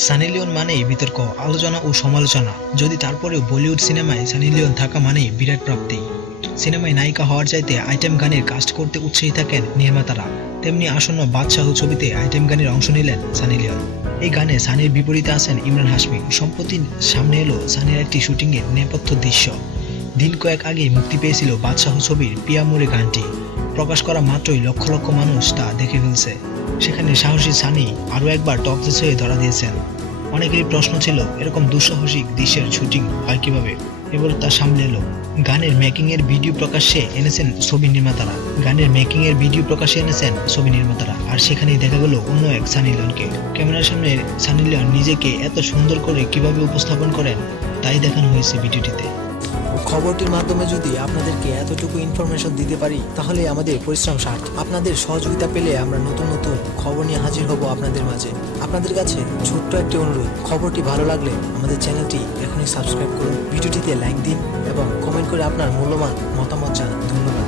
Sunny Leone মানেই বিতর্ক, আলোচনা ও সমালোচনা। যদি তারপরেও বলিউড সিনেমায় সানি লিওন থাকা মানেই বিরাট প্রাপ্তি। সিনেমায় নায়িকা হওয়ার চাইতে আইটেম গানের কাস্ট করতে উৎসাহী থাকেন নির্মাতারা। তেমনি আসন্ন বাদশাহ ছবিতে আইটেম গানের অংশ নিলেন সানি লিওন। এই গানে সানির বিপরীতে আছেন ইমরান হাশমি। সম্প্রতি সামনে এলো সানির একটি শুটিংয়ের নেপথ্য দৃশ্য। দিন কয়েক আগে মুক্তি পেয়েছিল বাদশাহ ছবির পিয়ামুরে গানটি। প্রকাশ করা মাত্রই লক্ষ লক্ষ মানুষ তা দেখে ফেলছে। সেখানে সাহসী সানি আরও একবার টপজেস হয়ে ধরা দিয়েছেন। অনেকেরই প্রশ্ন ছিল, এরকম দুঃসাহসিক দৃশ্যের শুটিং হয় কীভাবে? এবার তা সামনে এলো। গানের মেকিং এর ভিডিও প্রকাশ্যে এনেছেন ছবি নির্মাতারা। গানের মেকিং এর ভিডিও প্রকাশ্যে এনেছেন ছবি নির্মাতারা। আর সেখানেই দেখা গেল অন্য এক সানি লিওনকে ক্যামেরার সামনে সানি লিওন নিজেকে এত সুন্দর করে কীভাবে উপস্থাপন করেন, তাই দেখানো হয়েছে ভিডিওটিতে। খবরটির মাধ্যমে যদি আপনাদেরকে এতটুকু ইনফরমেশন দিতে পারি, তাহলে আমাদের পরিশ্রম সার্থ আপনাদের সহযোগিতা পেলে আমরা নতুন নতুন খবর নিয়ে হাজির হব আপনাদের মাঝে। আপনাদের কাছে ছোট্ট একটি অনুরোধ, খবরটি ভালো লাগলে আমাদের চ্যানেলটি এখনই সাবস্ক্রাইব করুন, ভিডিওটিতে লাইক দিন এবং কমেন্ট করে আপনার মূল্যবান মতামত জানান। ধন্যবাদ।